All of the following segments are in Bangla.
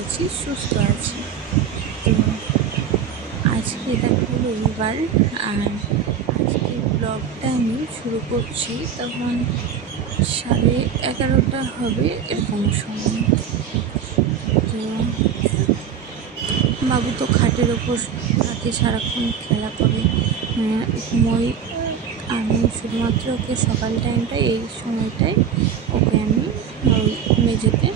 আছি, সুস্থ আছি। তো আজকে দেখো রবিবার, আর আজকে ব্লগটা আমি শুরু করছি তখন 11:30 হবে এরকম সময়। তো বাবু তো খাটের ওপর থাকে, সারাক্ষণ খেলা করে, ঘুমোই। আমি শুধুমাত্র ওকে সকাল টাইমটায়, এই সময়টায় ওকে আমি ওই মেঝেতে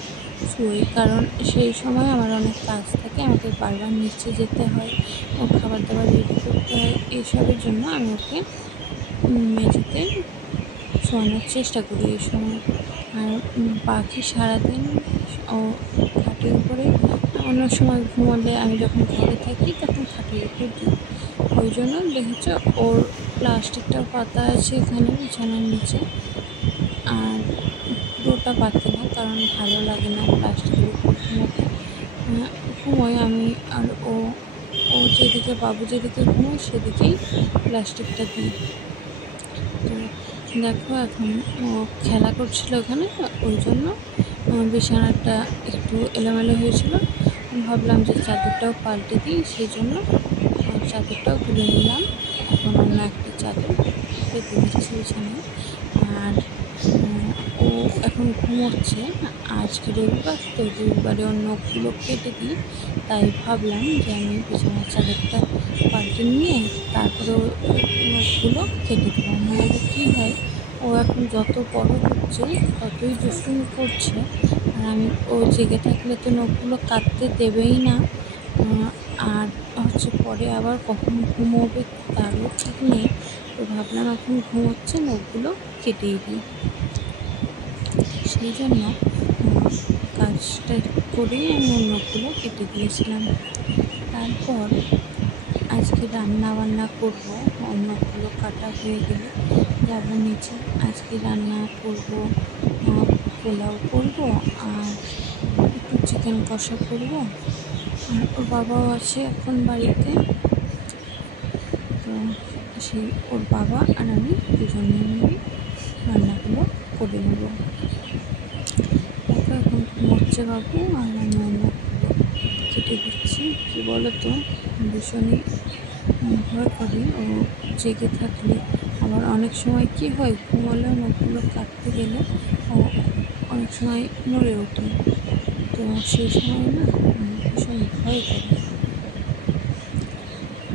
শুই, কারণ সেই সময় আমার অনেক কাজ থাকে, আমাকে বারবার নিচে যেতে হয়, ও খাবার দাবার রেডি করতে হয়। এইসবের জন্য আমি ওকে মেঝেতে শোয়ানোর চেষ্টা করি এই সময়। আর বাকি সারাদিন ও খাটের উপরে, অন্য সময় ঘুমোলে আমি যখন ঘরে থাকি তখন খাটের উপর দিই। ওই জন্য দেখেছ ওর প্লাস্টিকটাও পাতা আছে এখানে বিছানার নিচে, আর পুরোটা পাতে না, কারণ ভালো লাগে না প্লাস্টিকের উপর ঘুমোতে। ঘুমোই আমি, আর ও যেদিকে, বাবু যেদিকে ঘুমোয় সেদিকেই প্লাস্টিকটা দিই। তো দেখো এখন ও খেলা করছিল ওখানে, ওই জন্য বিছানাটা একটু এলোমেলো হয়েছিল। ভাবলাম যে চাদরটাও পাল্টে দিই, সেই জন্য চাদরটাও তুলে নিলাম। এখন অন্য একটা চাদর পেতে দিচ্ছি বিছানায়। আর ও এখন ঘুমোচ্ছে। আজকে রবিবার, তো রবিবারে ওর নখগুলো কেটে দিই, তাই ভাবলাম যে আমি বিছানার চাদরটা পাল্টে নিয়ে তারপরে নখগুলো কেটে দেবো। নাহলে কী হয়, ও এখন যত বড় হচ্ছে ততই দুষ্টুমি করছে, আর আমি ও জেগে থাকলে তো নখগুলো কাটতে দেবেই না। আর হচ্ছে পরে আবার কখন ঘুমোবে তারও ঠিক নেই। তো ভাবলাম এখন ঘুমোচ্ছে, নখগুলো কেটেই দিই। সেই জন্য কাজটা করেই আমি ওর নখগুলো কেটে দিয়েছিলাম। তারপর আজকে রান্না বান্না করবো, ওর নখগুলো কাটা হয়ে গেলে যাবো নিচে। আজকে রান্না করবো, পোলাও করবো, আর একটু চিকেন কষা করবো। আর ওর বাবাও আছে এখন বাড়িতে, তো সেই ওর বাবা আর আমি দুজনে মিলে রান্নাগুলো করে নেব। দেখো এখন ঘুমোচ্ছে বাবু, আর আমি অন্যগুলো কেটে দিচ্ছি। কী বলো তো, ভীষণই ভয় করে ও জেগে থাকলে। আবার অনেক সময় কী হয়, ঘুমোলেও নখগুলো কাটতে গেলে ও অনেক সময় নড়ে ওঠে। তো সেই সময় না ভীষণ ভয় করে।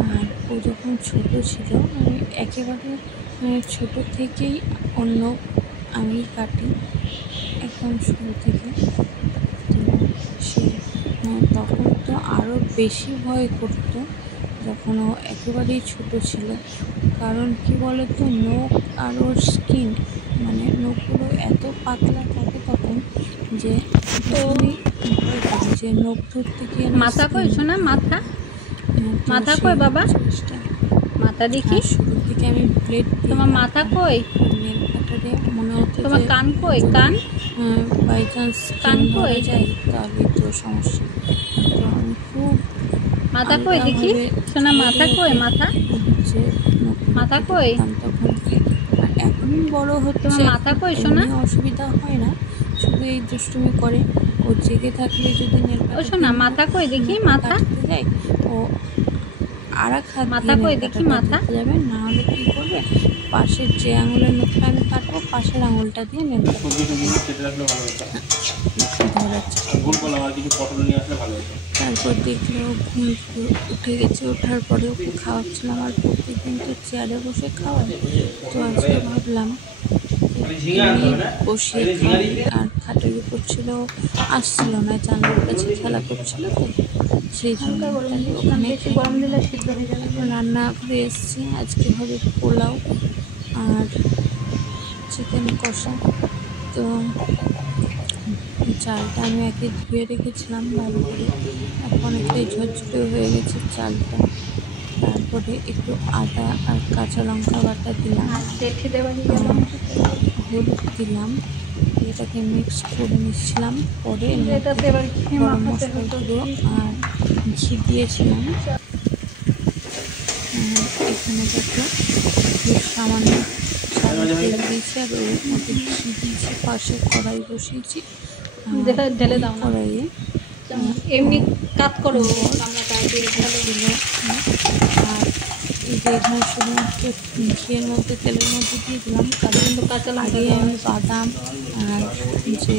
আর ও যখন ছোট ছিল, আমি একেবারে ছোট থেকেই অন্য আমি কাটি, একদম শুরু থেকে। তো সে তখন তো আরও বেশি ভয় করতো যখন ও একেবারেই ছোট ছিল। কারণ কি বলতো, নখ আর ওর স্কিন, মানে নখগুলো এত পাতলা থাকে তখন, যে ভীষণই ভয় করে যে নখ ধরতে গিয়ে মাথা কই শোনা, মাথা মাথা কই বাবা, মাথা দেখি। শুরুর দিকে আমি প্লেট, তোমার মাথা কই, নেল কাটারে মনে হতো তোমার কান কই, কান বাই চান্স কান কই যায় তাহলে তো সমস্যা। তো আমি খুব মাথা কই দেখি শোনা, মাথা কই, মাথা হচ্ছে মাথা কই, তখন। আর এখন বড় হচ্ছে, তোমার মাথা কই শোনা, অসুবিধা হয় না, শুধু এই দুষ্টুমি করে। ও জেগে থাকলে যদি নেল ও শোনা মাথা কই দেখি, মাথা যায়, ও আর এক হাত মাথা কই দেখি, মাথা যাবে না। হলে কী করবে, পাশের যে আঙুলের নখটা আমি কাটবো, পাশের আঙুলটা দিয়ে নেল তারপর দেখলো ঘুম উঠে গেছে। ওঠার পরে ওকে খাওয়াচ্ছিলাম, আর প্রত্যেকদিন তো চেয়ারে বসে খাওয়াই। তো আজকে ভাবলাম বসিয়ে খাওয়াই। আর খাটের উপর ছিল, আসছিল না, জানলার কাছে খেলা করছিল, তো সেই জন্য ওখানে রান্না করে এসেছি। আজকে হবে পোলাও আর চিকেন কষা। তো চালটা আমি আগে ধুয়ে রেখেছিলাম ভালো করে, এখন অনেকটাই ঝরঝরে হয়ে গেছে চালটা। তারপরে একটু আদা আর কাঁচা লঙ্কা বাটা দিলাম, হলুদ দিলাম, এটাকে মিক্স করে নিচ্ছিলাম। পরে গরম মশলা গুঁড়ো আর ঘি দিয়েছিলাম। এখানে দেখো খুব সামান্য তেল দিয়েছি, আর ওর মধ্যে ঘি দিয়েছি। পাশে কড়াই বসিয়েছি, কড়াইয়ে এমনি কাজ করো ছিল। আর এই যে এখানে শুধুমাত্র ঘিয়ের মধ্যে তেলের মধ্যে দিয়ে দিলাম, কারণ কাঁচা লঙ্কা আগে আমি বাদাম আর যে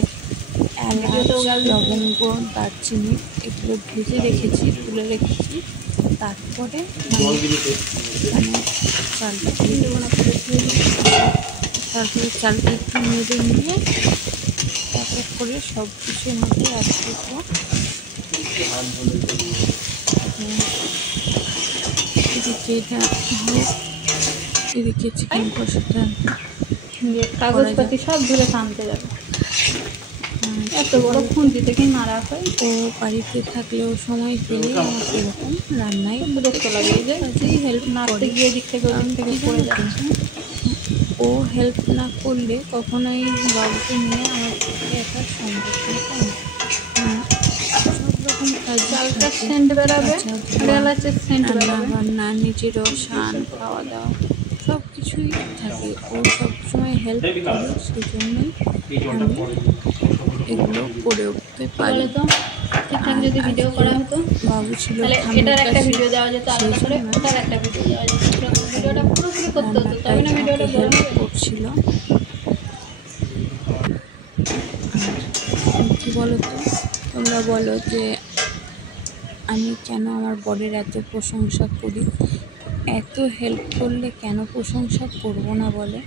এলাচ, লবঙ্গ, দারচিনি এগুলো ভেজে রেখেছি, তুলে রেখেছি। তারপরে মানে চালটা তারপরে চালটা একটু নেড়ে নিয়ে এক এক করে সব কিছুর মধ্যে অ্যাড করবো। এদিকে এটা এদিকে চিকেন কষাটা কাগজপাতি সব ধরে টানতে যাবে। এত বড় খুন্তি থেকে নাড়া হয়। ও বাড়িতে থাকলেও সময় পেলে আমাকে এরকম রান্নায় বিরক্ত লাগে যে কাজেই হেল্প নাড়তে গিয়ে দিক থেকে ওদিক থেকে পড়ে যাচ্ছে। ও হেল্প না করলে কখনোই বাবুকে নিয়ে আমার পক্ষে একা সম্ভব নয়। সব রকম কাজ চালটা সেন্ট বেরাবে, এলাচের সেন্ট বেরাবে। রান্না, নিজেরও স্নান, খাওয়া দাওয়া সব কিছুই থাকে। ও সবসময় হেল্প করে, সেই জন্যই আমি এগুলো করে উঠতে পারি। বলে তো ঠিকঠাক যদি ভিডিও করা হতো বাবু ছিল তাহলে ঠাম্মির এটার একটা কাছে, ভিডিও দেওয়া যেত, আলাদা করে ওটার একটা ভিডিও দেওয়া যেত। ভিডিওটা পুরোপুরি করতে হতো, তবে না ভিডিওটা বড় হেল্প হবে। করছিল। আর কী বলো তো, তোমরা বলো যে আমি কেন আমার বরের এত প্রশংসা করি? এত হেল্প করলে কেন প্রশংসা করবো না বলে?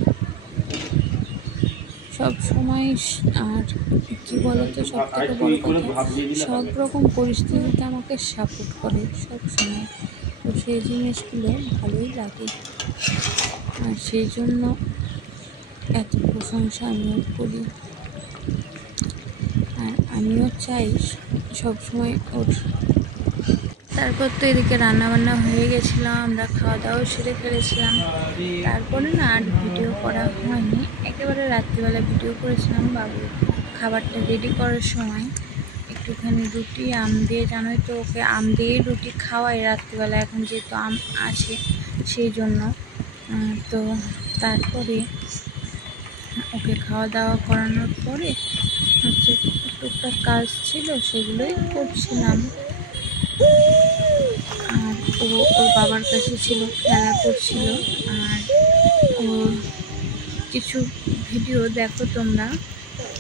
সব সময় আর কী বলো তো, সব থেকে বড় কথা, সব রকম পরিস্থিতিতে আমাকে সাপোর্ট করে সব সময়। তো সেই জিনিসগুলো ভালোই লাগে, আর সেই জন্য এত প্রশংসা আমিও করি। আর আমিও চাই সবসময় ওর। তারপর তো এদিকে রান্নাবান্না হয়ে গেছিলো, আমরা খাওয়া দাওয়াও সেরে ফেলেছিলাম। তারপরে না আর ভিডিও করা হয়নি, একেবারে রাত্রিবেলা ভিডিও করেছিলাম। বাবু খাবারটা রেডি করার সময় একটুখানি রুটি আম দিয়ে, জানোই তো ওকে আম দিয়েই রুটি খাওয়াই রাত্রিবেলা, এখন যেহেতু আম আসে সেই জন্য। তো তারপরে ওকে খাওয়া দাওয়া করানোর পরে হচ্ছে টুকটাক কাজ ছিল, সেগুলোই করছিলাম। আর ও ওর বাবার কাছে ছিল, খেলা করছিল। আর ও কিছু ভিডিও দেখো তোমরা,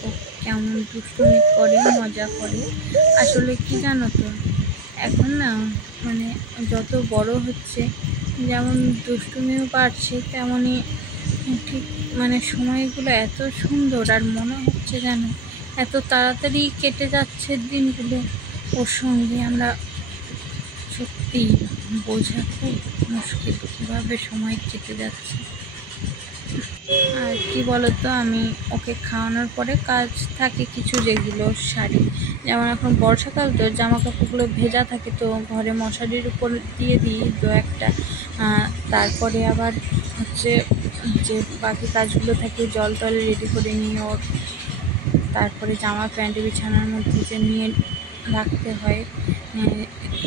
ও কেমন দুষ্টুমি করে, মজা করে। আসলে কি জানো তো, এখন না মানে যত বড় হচ্ছে, যেমন দুষ্টুমিও বাড়ছে, তেমনই ঠিক মানে সময়গুলো এত সুন্দর, আর মনে হচ্ছে যেন এত তাড়াতাড়ি কেটে যাচ্ছে দিনগুলো ওর সঙ্গে। আমরা সত্যি বোঝা খুব মুশকিল কীভাবে সময় কেটে যাচ্ছে। আর কি বলতো, আমি ওকে খাওয়ানোর পরে কাজ থাকে কিছু, যেগুলো শাড়ি, যেমন এখন বর্ষাকাল তো জামা কাপড়গুলো ভেজা থাকে, তো ঘরে মশারির উপর দিয়ে দিই দু একটা। তারপরে আবার হচ্ছে যে বাকি কাজগুলো থাকে, জল টল রেডি করে নিয়ে ওর, তারপরে জামা প্যান্ট বিছানার মধ্যে যে নিয়ে রাখতে হয়,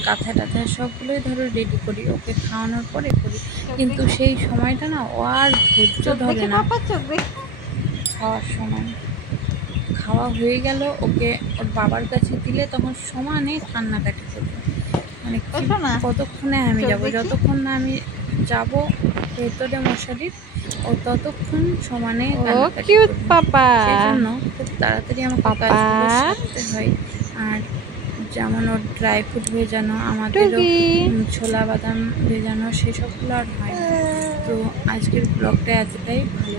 কাঁথা টাথা সবগুলোই ধরো রেডি করি, ওকে খাওয়ানোর পরে করি। কিন্তু সেই সময়টা না ও আর ধৈর্য ধরে না। খাওয়ার সময় খাওয়া হয়ে গেল, ওকে ওর বাবার কাছে দিলে তখন সমানে কান্নাকাটি করবে, মানে কতক্ষণে আমি যাব, যতক্ষণ না আমি যাব ভেতরে মশারির, ও ততক্ষণ সমানে কান্নাকাটি করবে। সেই জন্য খুব তাড়াতাড়ি আমাকে কাজগুলো সারতে হয়। আর যেমন ওর ড্রাই ফ্রুট ভেজানো, আমাদেরও ছোলা বাদাম ভেজানো, সেসবগুলো আর হয় না। তো আজকের ব্লগটা এতটাই, ভালো।